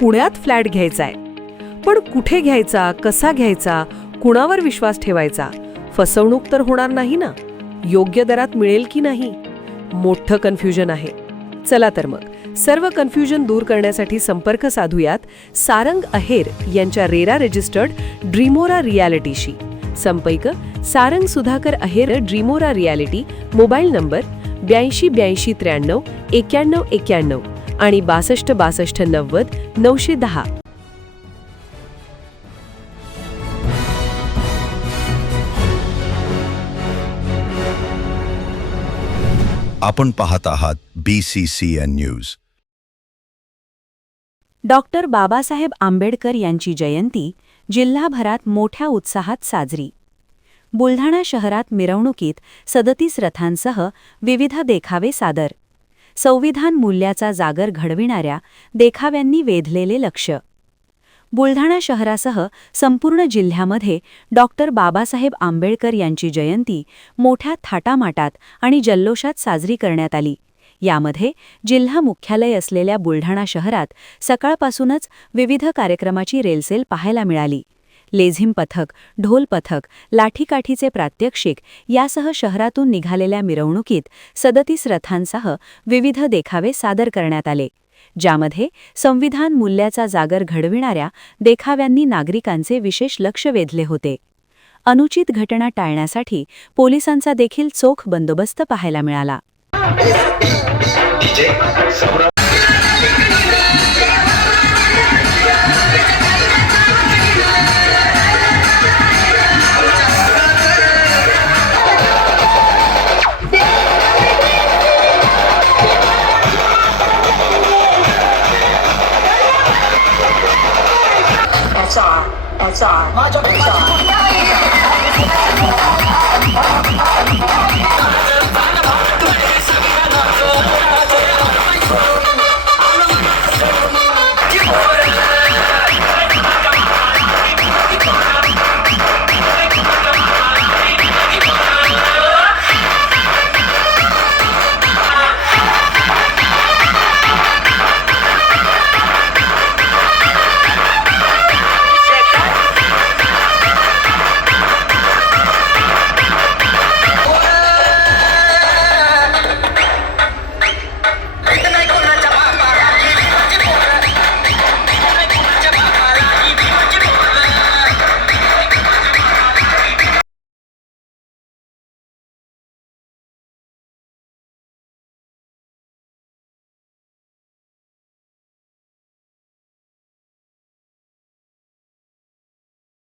पुण्यात फ्लॅट घ्यायचा आहे. पण कुठे घ्यायचा, कसा घ्यायचा, कुणावर विश्वास ठेवायचा? फसवणूक तर होणार नाही ना? योग्य दरात मिळेल की नाही? मोठं कन्फ्युजन आहे. चला तर मग सर्व कन्फ्युजन दूर करण्यासाठी संपर्क साधूयात सारंग अहेर यांच्या रेरा रजिस्टर्ड ड्रीमोरा रियालिटीशी. संपर्क सारंग सुधाकर अहेर, ड्रीमोरा रियालिटी. मोबाईल नंबर 82 83 93 91 आणि 62 62 90 910. आपण पाहत आहात BCCN news. Doctor Babasaheb Ambedkar यांची जयंती जिल्हाभरात मोठ्या उत्साहात साजरी. बुलढाणा शहरात मिरवणुकीत 37 रथांसह विविध देखावे सादर. संविधान मूल्याचा जागर घडविणाऱ्या देखाव्यांनी वेधलेले लक्ष. बुलढाणा शहरासह संपूर्ण जिल्ह्यामध्ये डॉक्टर बाबासाहेब आंबेडकर यांची जयंती मोठ्या थाटामाटात आणि जल्लोषात साजरी करण्यात आली. यामध्ये जिल्हा मुख्यालय असलेल्या बुलढाणा शहरात सकाळपासूनच विविध कार्यक्रमाची रेलसेल पाहायला मिळाली. लेझिम पथक, ढोल पथक, लाठीकाठीचे प्रात्यक्षिक यासह शहरातून निघालेल्या मिरवणुकीत 37 रथांसह विविध देखावे सादर करण्यात आले, ज्यामध्ये संविधान मूल्याचा जागर घडविणाऱ्या देखाव्यांनी नागरिकांचे विशेष लक्ष वेधले होते. अनुचित घटना टाळण्यासाठी पोलिसांचा देखील चोख बंदोबस्त पाहायला मिळाला. SR.